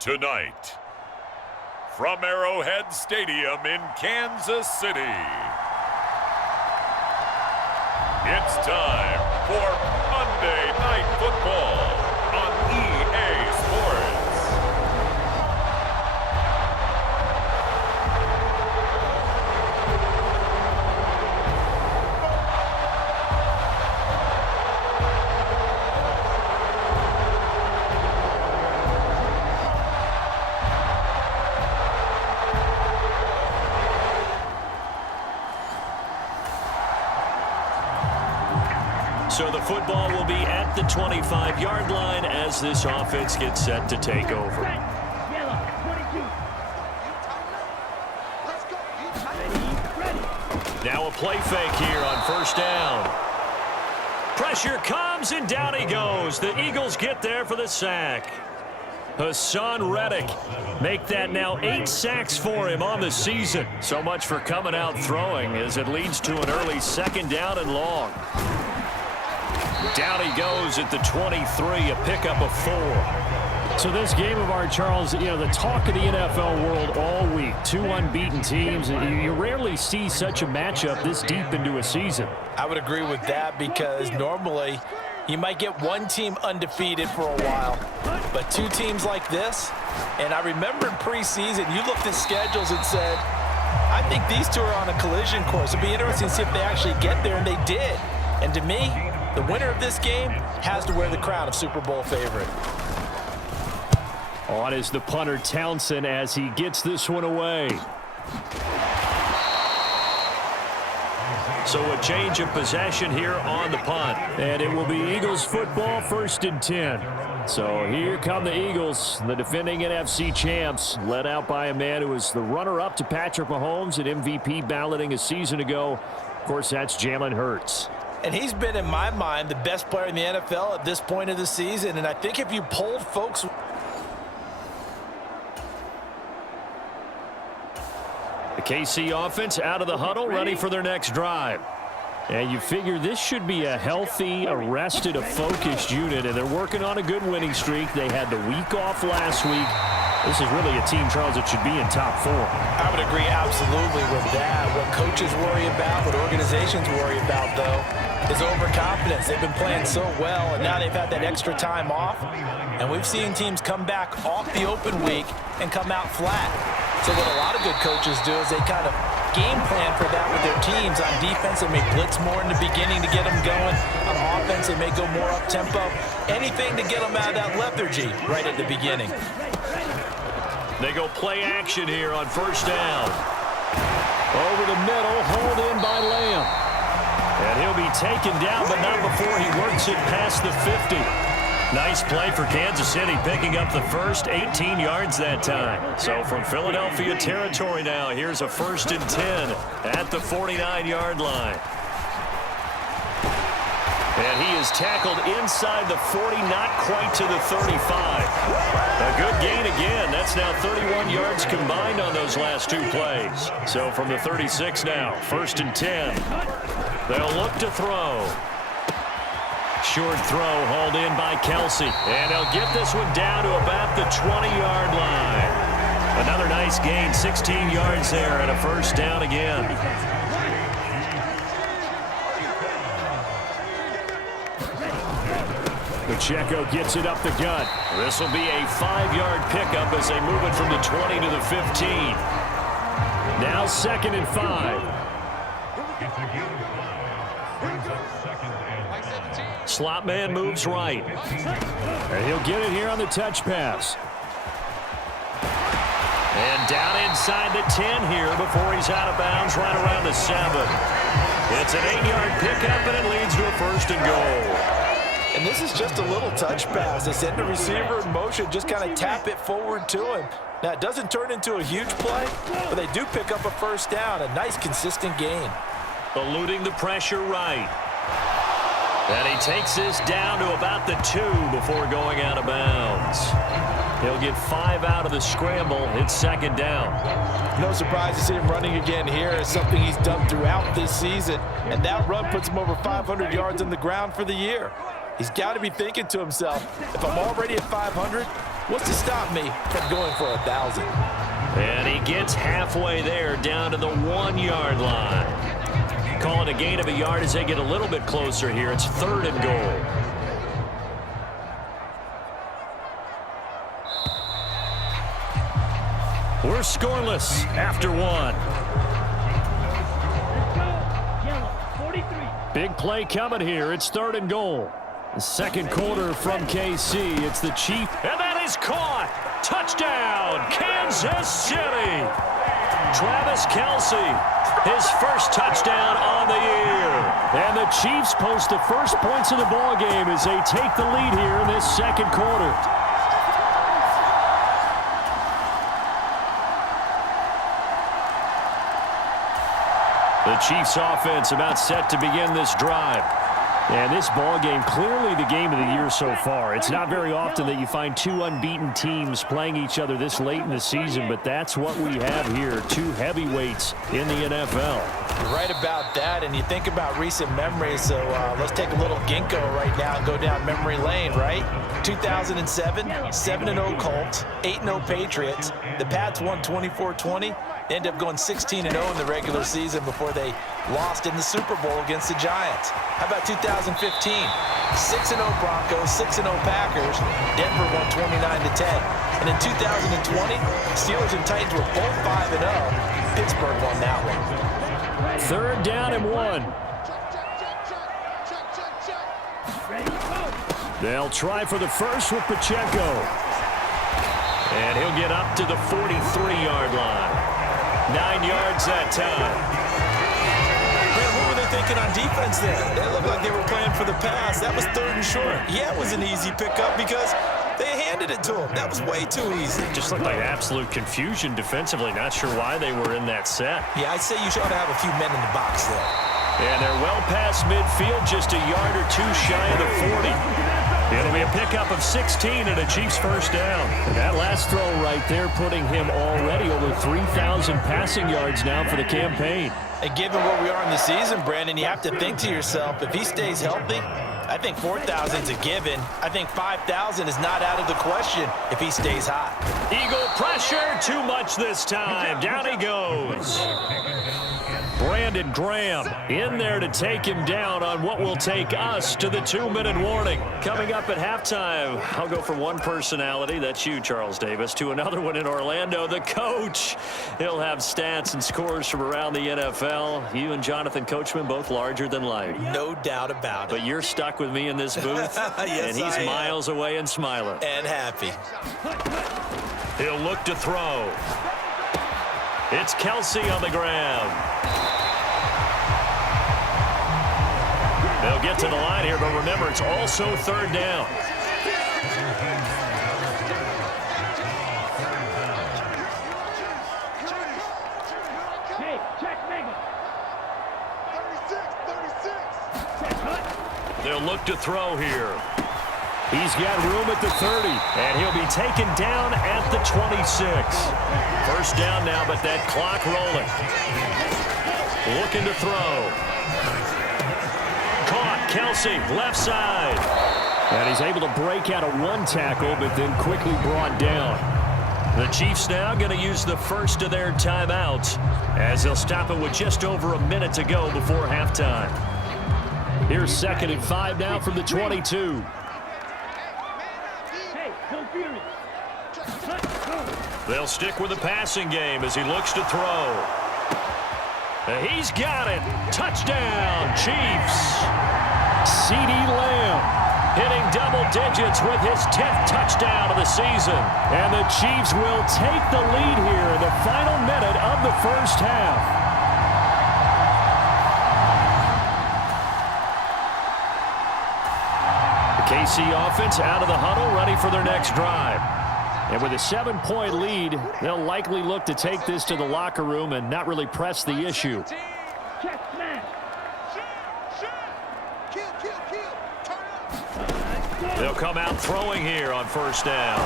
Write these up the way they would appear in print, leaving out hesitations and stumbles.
Tonight, from Arrowhead Stadium in Kansas City, it's time for Monday Night Football on EA Sports. So the football will be at the 25-yard line as this offense gets set to take over. Now a play fake here on first down. Pressure comes and down he goes. The Eagles get there for the sack. Hassan Reddick make that now 8 sacks for him on the season. So much for coming out throwing as it leads to an early second down and long. Down he goes at the 23, a pickup of 4. So this game of ours, Charles, you know, the talk of the NFL world all week. 2 unbeaten teams. You rarely see such a matchup this deep into a season. I would agree with that because normally you might get one team undefeated for a while. But 2 teams like this, and I remember in preseason, you looked at schedules and said, I think these 2 are on a collision course. It'd be interesting to see if they actually get there, and they did. And to me, the winner of this game has to wear the crown of Super Bowl favorite. On is the punter Townsend as he gets this one away. So a change of possession here on the punt. And it will be Eagles football, 1st and 10. So here come the Eagles, the defending NFC champs, led out by a man who was the runner-up to Patrick Mahomes at MVP balloting a season ago. Of course, that's Jalen Hurts. And he's been, in my mind, the best player in the NFL at this point of the season. And I think if you polled folks... The KC offense out of the huddle, ready for their next drive. And you figure this should be a healthy, a focused unit, and they're working on a good winning streak. They had the week off last week. This is really a team, Charles, that should be in top 4. I would agree absolutely with that. What coaches worry about, what organizations worry about, though, is overconfidence. They've been playing so well, and now they've had that extra time off. And we've seen teams come back off the open week and come out flat. So what a lot of good coaches do is they kind of game plan for that with their teams. On defense, they may blitz more in the beginning to get them going. On offense, they may go more up-tempo. Anything to get them out of that lethargy right at the beginning. They go play action here on first down. Over the middle, hauled in by Lamb. And he'll be taken down, but not before he works it past the 50. Nice play for Kansas City, picking up the first 18 yards that time. So from Philadelphia territory now, here's a 1st and 10 at the 49-yard line. And he is tackled inside the 40, not quite to the 35. A good gain again. That's now 31 yards combined on those last 2 plays. So from the 36 now, 1st and 10. They'll look to throw. Short throw hauled in by Kelsey. And they'll get this one down to about the 20-yard line. Another nice gain, 16 yards there, and a 1st down again. Pacheco gets it up the gut. This will be a 5-yard pickup as they move it from the 20 to the 15. Now 2nd and 5. Slot man moves right. And he'll get it here on the touch pass. And down inside the 10 here before he's out of bounds right around the 7. It's an 8-yard pickup, and it leads to a 1st and goal. And this is just a little touch pass. They send the receiver in motion, just kind of tap it forward to him. Now, it doesn't turn into a huge play, but they do pick up a 1st down, a nice, consistent gain. Eluding the pressure right. And he takes this down to about the 2 before going out of bounds. He'll get 5 out of the scramble. It's 2nd down. No surprise to see him running again here. It's something he's done throughout this season. And that run puts him over 500 yards on the ground for the year. He's got to be thinking to himself, if I'm already at 500, What's to stop me from going for 1,000? And he gets halfway there, down to the 1-yard line. Calling a gain of a yard as they get a little bit closer here. It's 3rd and goal. We're scoreless after 1. Big play coming here. It's 3rd and goal. The second quarter from KC. It's the Chiefs. And that is caught. Touchdown, Kansas City. Travis Kelce, his first touchdown on the year. And the Chiefs post the first points of the ball game as they take the lead here in this second quarter. The Chiefs offense about set to begin this drive. And this ball game, clearly the game of the year so far. It's not very often that you find 2 unbeaten teams playing each other this late in the season, but that's what we have here, 2 heavyweights in the NFL. You're right about that, and you think about recent memories, so let's take a little ginkgo right now and go down memory lane, right? 2007, 7-0 Colts, 8-0 Patriots. The Pats won 24-20. They ended up going 16-0 in the regular season before they lost in the Super Bowl against the Giants. How about 2015? 6-0 Broncos, 6-0 Packers. Denver won 29-10. And in 2020, Steelers and Titans were both 5-0. Pittsburgh won that one. 3rd down and 1. They'll try for the first with Pacheco. And he'll get up to the 43-yard line. 9 yards that time. Man, what were they thinking on defense there? They looked like they were playing for the pass. That was 3rd and short. Yeah, it was an easy pickup because they handed it to him. That was way too easy. It just looked like absolute confusion defensively. Not sure why they were in that set. Yeah, I'd say you ought to have a few men in the box there. And they're well past midfield, just a yard or 2 shy of the 40. It'll be a pickup of 16 and a Chiefs first down. And that last throw right there putting him already over 3,000 passing yards now for the campaign. And given where we are in the season, Brandon, you have to think to yourself, if he stays healthy, I think 4,000 is a given. I think 5,000 is not out of the question if he stays hot. Eagle pressure, too much this time. Down he goes. Brandon Graham in there to take him down on what will take us to the 2-minute warning. Coming up at halftime, I'll go from one personality, that's you, Charles Davis, to another one in Orlando, the coach. He'll have stats and scores from around the NFL. You and Jonathan Coachman both larger than life. No doubt about it. But you're stuck with me in this booth, yes, and he's miles away and smiling. And happy. He'll look to throw. It's Kelce on the ground. They'll get to the line here, but remember, it's also 3rd down. They'll look to throw here. He's got room at the 30, and he'll be taken down at the 26. First down now, but that clock rolling. Looking to throw. Caught, Kelce, left side. And he's able to break out of 1 tackle, but then quickly brought down. The Chiefs now going to use the first of their timeouts as they'll stop it with just over a minute to go before halftime. Here's 2nd and 5 now from the 22. They'll stick with the passing game as he looks to throw. He's got it. Touchdown, Chiefs. CeeDee Lamb hitting double digits with his 10th touchdown of the season. And the Chiefs will take the lead here in the final minute of the first half. The KC offense out of the huddle, ready for their next drive. And with a 7-point lead, they'll likely look to take this to the locker room and not really press the issue. They'll come out throwing here on first down.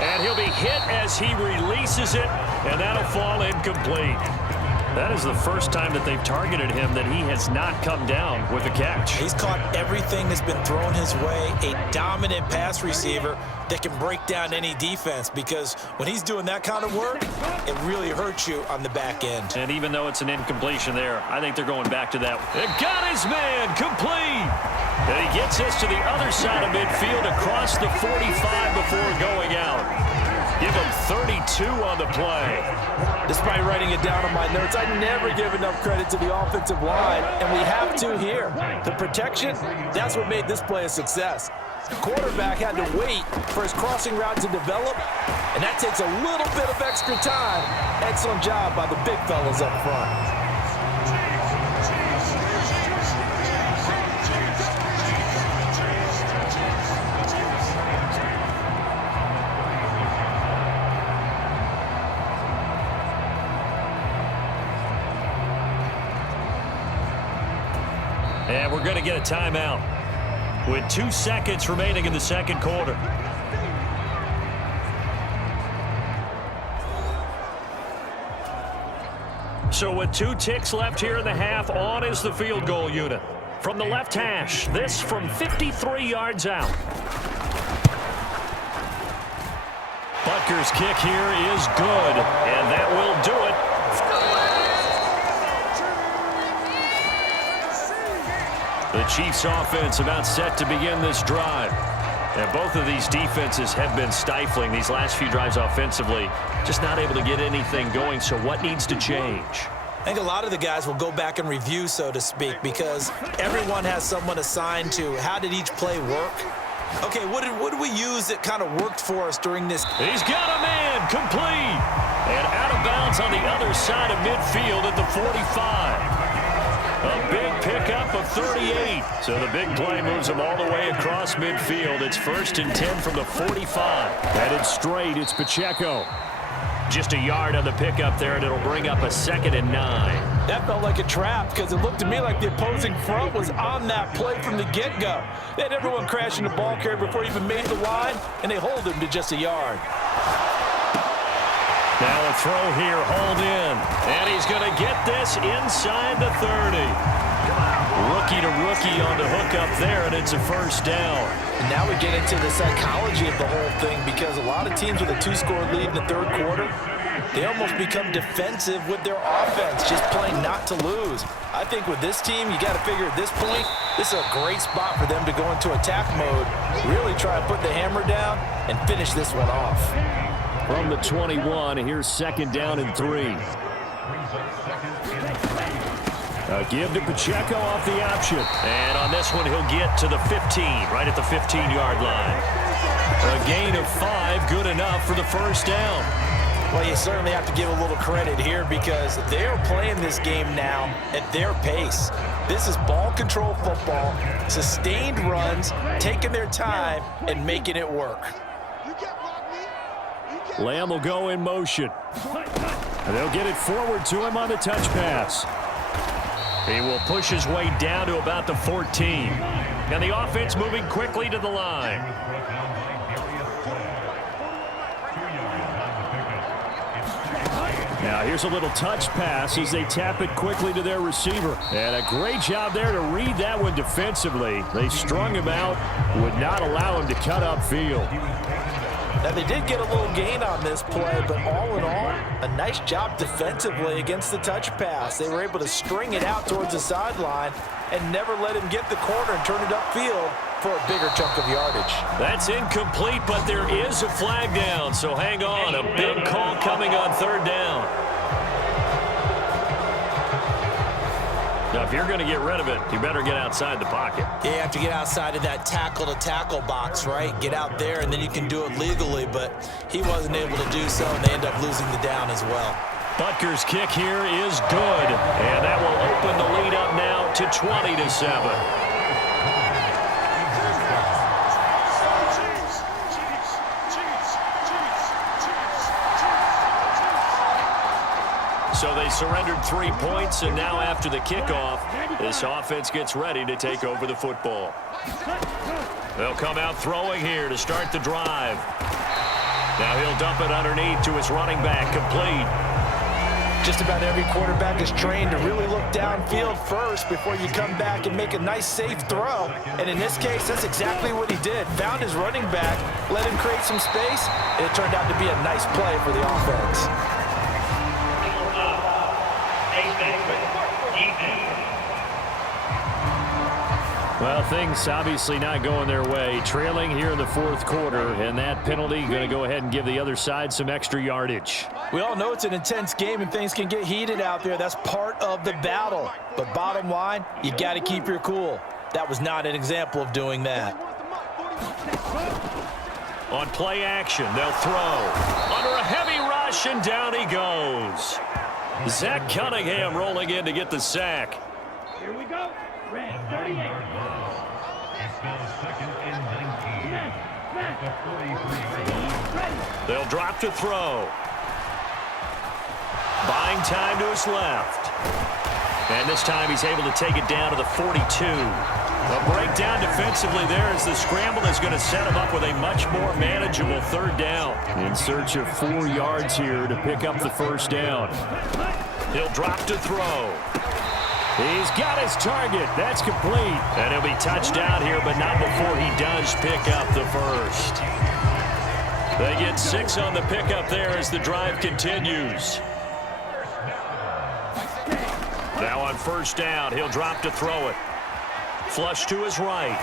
And he'll be hit as he releases it, and that'll fall incomplete. That is the first time that they've targeted him that he has not come down with a catch. He's caught everything that's been thrown his way, a dominant pass receiver that can break down any defense, because when he's doing that kind of work, it really hurts you on the back end. And even though it's an incompletion there, I think they're going back to that. It got his man complete. And he gets this to the other side of midfield across the 45 before going out. Give him 32 on the play. Despite writing it down on my notes, I never give enough credit to the offensive line, and we have to here. The protection, that's what made this play a success. The quarterback had to wait for his crossing route to develop, and that takes a little bit of extra time. Excellent job by the big fellas up front. And we're going to get a timeout with 2 seconds remaining in the second quarter. So with 2 ticks left here in the half, on is the field goal unit. From the left hash, this from 53 yards out. Butker's kick here is good, and that will do it. The Chiefs offense about set to begin this drive. And both of these defenses have been stifling these last few drives offensively. Just not able to get anything going, so what needs to change? I think a lot of the guys will go back and review, so to speak, because everyone has someone assigned to how did each play work. Okay, what did we use that kind of worked for us during this? He's got a man, complete. And out of bounds on the other side of midfield at the 45. A big pickup of 38. So the big play moves them all the way across midfield. It's 1st and 10 from the 45. Headed straight, it's Pacheco. Just a yard on the pickup there, and it'll bring up a 2nd and 9. That felt like a trap, because it looked to me like the opposing front was on that play from the get-go. They had everyone crashing the ball carrier before he even made the line, and they hold him to just a yard. Now a throw here, hauled in. And he's going to get this inside the 30. Rookie to rookie on the hook up there, and it's a 1st down. And now we get into the psychology of the whole thing, because a lot of teams with a 2-score lead in the 3rd quarter, they almost become defensive with their offense, just playing not to lose. I think with this team, you got to figure at this point, this is a great spot for them to go into attack mode, really try to put the hammer down and finish this one off. From the 21, here's 2nd down and 3. A give to Pacheco off the option. And on this one, he'll get to the 15, right at the 15-yard line. A gain of 5, good enough for the 1st down. Well, you certainly have to give a little credit here, because they're playing this game now at their pace. This is ball control football, sustained runs, taking their time and making it work. Lamb will go in motion. And they'll get it forward to him on the touch pass. He will push his way down to about the 14. And the offense moving quickly to the line. Now here's a little touch pass as they tap it quickly to their receiver. And a great job there to read that one defensively. They strung him out, would not allow him to cut upfield. Now, they did get a little gain on this play, but all in all, a nice job defensively against the touch pass. They were able to string it out towards the sideline and never let him get the corner and turn it upfield for a bigger chunk of yardage. That's incomplete, but there is a flag down, so hang on. A big call coming on 3rd down. Now, if you're going to get rid of it, you better get outside the pocket. Yeah, you have to get outside of that tackle-to-tackle box, right? Get out there, and then you can do it legally, but he wasn't able to do so, and they end up losing the down as well. Butker's kick here is good, and that will open the lead up now to 20-7. So they surrendered 3 points, and now after the kickoff, this offense gets ready to take over the football. They'll come out throwing here to start the drive. Now he'll dump it underneath to his running back, complete. Just about every quarterback is trained to really look downfield first before you come back and make a nice, safe throw. And in this case, that's exactly what he did. Found his running back, let him create some space, and it turned out to be a nice play for the offense. Well, things obviously not going their way. Trailing here in the fourth quarter, and that penalty going to go ahead and give the other side some extra yardage. We all know it's an intense game and things can get heated out there. That's part of the battle. But bottom line, you got to keep your cool. That was not an example of doing that. On play action, they'll throw. Under a heavy rush, and down he goes. Zach Cunningham rolling in to get the sack. Here we go. Red 38. They'll drop to throw. Buying time to his left. And this time he's able to take it down to the 42. A breakdown defensively there as the scramble is going to set him up with a much more manageable third down. In search of 4 yards here to pick up the first down. He'll drop to throw. He's got his target. That's complete. And he'll be touched out here, but not before he does pick up the first. They get 6 on the pickup there as the drive continues. Now on first down, he'll drop to throw it. Flush to his right.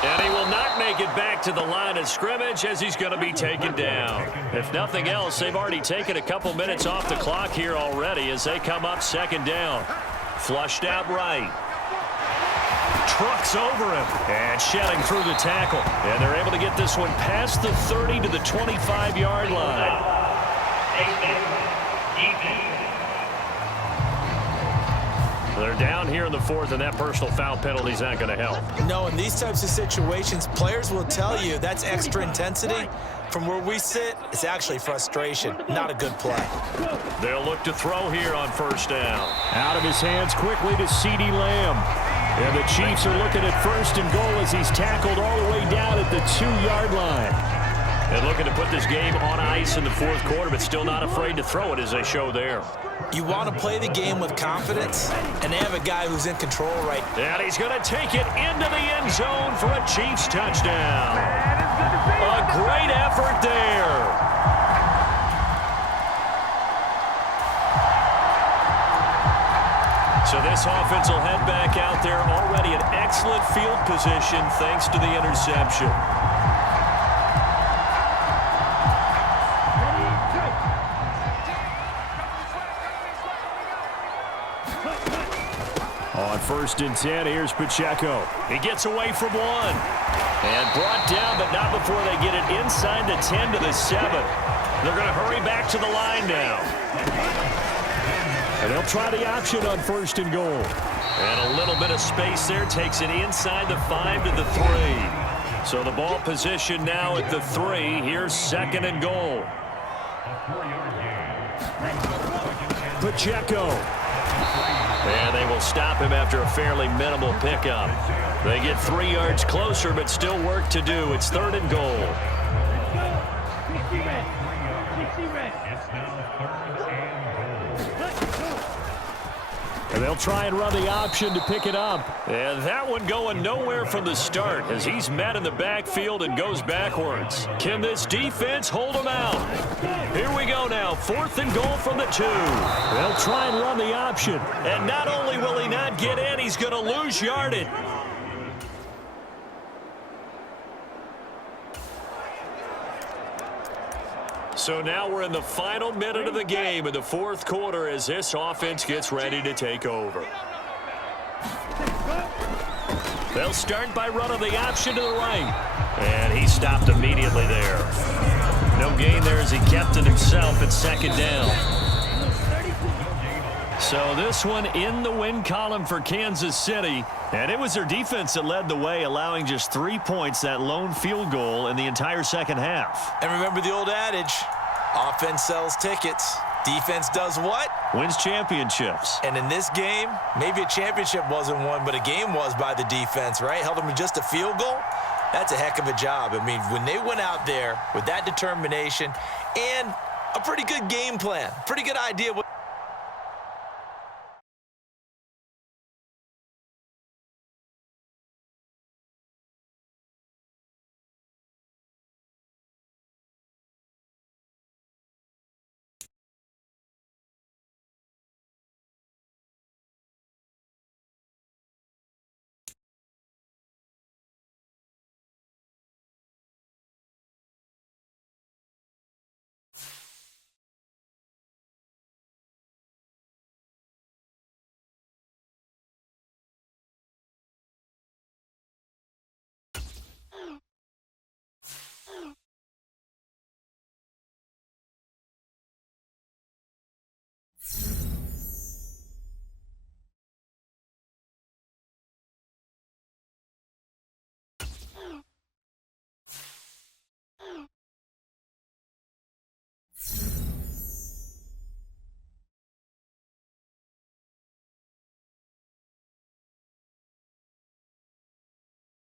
And he will not make it back to the line of scrimmage as he's going to be taken down. If nothing else, they've already taken a couple minutes off the clock here already as they come up second down. Flushed out right. Trucks over him and shedding through the tackle. And they're able to get this one past the 30 to the 25-yard line. They're down here in the fourth, and that personal foul penalty is not going to help. No, in these types of situations, players will tell you that's extra intensity. From where we sit, it's actually frustration. Not a good play. They'll look to throw here on first down. Out of his hands quickly to CeeDee Lamb. And the Chiefs are looking at first and goal as he's tackled all the way down at the 2-yard line. And looking to put this game on ice in the fourth quarter, but still not afraid to throw it as they show there. You want to play the game with confidence, and they have a guy who's in control right now. And he's going to take it into the end zone for a Chiefs touchdown. A great effort there. So this offense will head back out there already in excellent field position thanks to the interception. On first and 10, here's Pacheco. He gets away from one. And brought down, but not before they get it inside the 10 to the 7. They're going to hurry back to the line now. And they'll try the option on first and goal. And a little bit of space there takes it inside the 5 to the 3. So the ball position now at the 3. Here's second and goal. Pacheco. And they will stop him after a fairly minimal pickup. They get 3 yards closer, but still work to do. It's third and goal. And they'll try and run the option to pick it up. And that one going nowhere from the start as he's met in the backfield and goes backwards. Can this defense hold him out? Here we go now. Fourth and goal from the 2. They'll try and run the option. And not only will he not get in, he's going to lose yardage. So now we're in the final minute of the game in the fourth quarter as this offense gets ready to take over. They'll start by running the option to the right. And he stopped immediately there. No gain there as he kept it himself at second down. So this one in the win column for Kansas City. And it was their defense that led the way, allowing just 3 points, that lone field goal in the entire second half. And remember the old adage, offense sells tickets. Defense does what? Wins championships. And in this game, maybe a championship wasn't won, but a game was by the defense, right? Held them to just a field goal. That's a heck of a job. I mean, when they went out there with that determination and a pretty good game plan, pretty good idea.